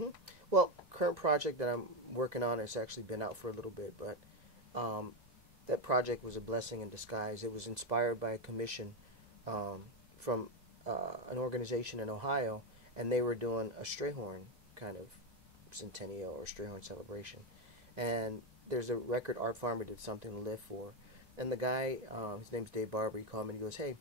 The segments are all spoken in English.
Mhm. Well, current project that I'm working on has actually been out for a little bit, but um, that project was a blessing in disguise. It was inspired by a commission um, from an organization in Ohio, and they were doing a Strayhorn kind of centennial or Strayhorn celebration. And there's a record art farmer did something to live for, and the guy, his name's Dave Barber. He called me and he goes, "Hey,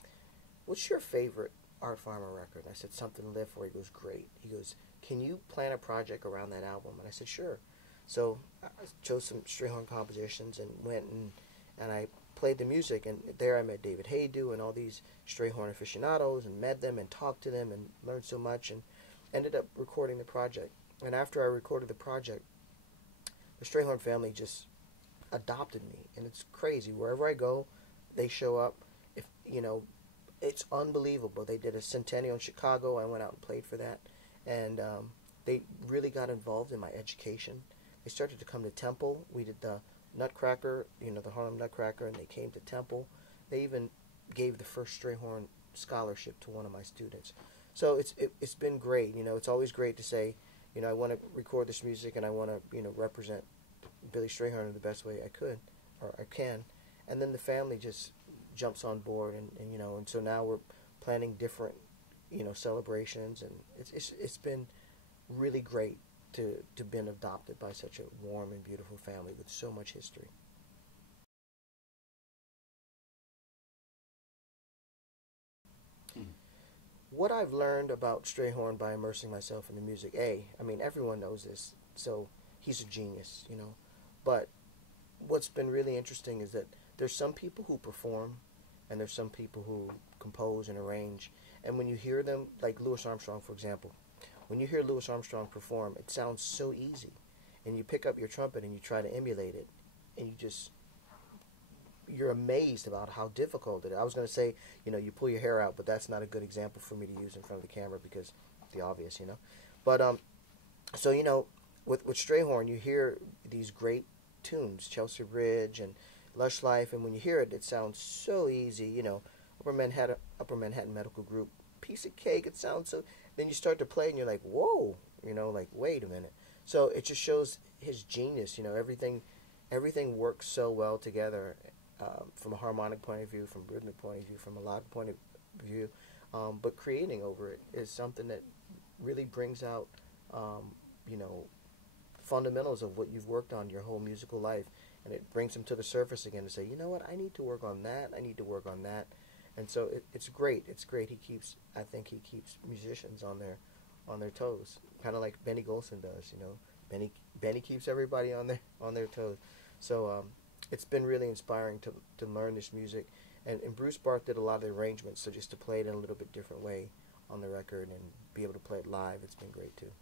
what's your favorite Art Farmer record?" And I said, "Something to Live For." He goes, "Great." He goes, "Can you plan a project around that album?" And I said, "Sure." So I chose some Strayhorn compositions and went and I played the music. And there I met David Haydu and all these Strayhorn aficionados and met them and talked to them and learned so much and ended up recording the project. And after I recorded the project, the Strayhorn family just adopted me. And it's crazy. Wherever I go, they show up. If you know, it's unbelievable. They did a centennial in Chicago. I went out and played for that, and they really got involved in my education. They started to come to Temple. We did the Nutcracker, the Harlem Nutcracker, and they came to Temple. They even gave the first Strayhorn scholarship to one of my students. So it's been great. It's always great to say, I want to record this music and I want to represent Billy Strayhorn in the best way I could or I can, and then the family just jumps on board, and so now we're planning different celebrations, and it's been really great to been adopted by such a warm and beautiful family with so much history. Hmm. What I've learned about Strayhorn by immersing myself in the music, I mean everyone knows this, so he's a genius. But what's been really interesting is that there's some people who perform and there's some people who compose and arrange. And when you hear them, like Louis Armstrong, for example, when you hear Louis Armstrong perform, it sounds so easy. And you pick up your trumpet and you try to emulate it, and you're amazed about how difficult it is. I was going to say, you pull your hair out, but that's not a good example for me to use in front of the camera because the obvious. But so with Strayhorn, you hear these great tunes, Chelsea Bridge and Lush Life, and when you hear it, it sounds so easy. Upper Manhattan Medical Group, piece of cake. It sounds so. Then you start to play, and you're like, whoa, like wait a minute. So it just shows his genius. Everything works so well together, from a harmonic point of view, from a rhythmic point of view, from a melodic point of view. But creating over it is something that really brings out, um, you know, fundamentals of what you've worked on your whole musical life, and it brings them to the surface again to say, you know what, I need to work on that. I need to work on that, and so it's great. It's great. I think he keeps musicians on their toes, kind of like Benny Golson does. Benny keeps everybody on their toes. So it's been really inspiring to learn this music, and Bruce Barth did a lot of the arrangements, so just to play it in a little bit different way on the record and be able to play it live, it's been great too.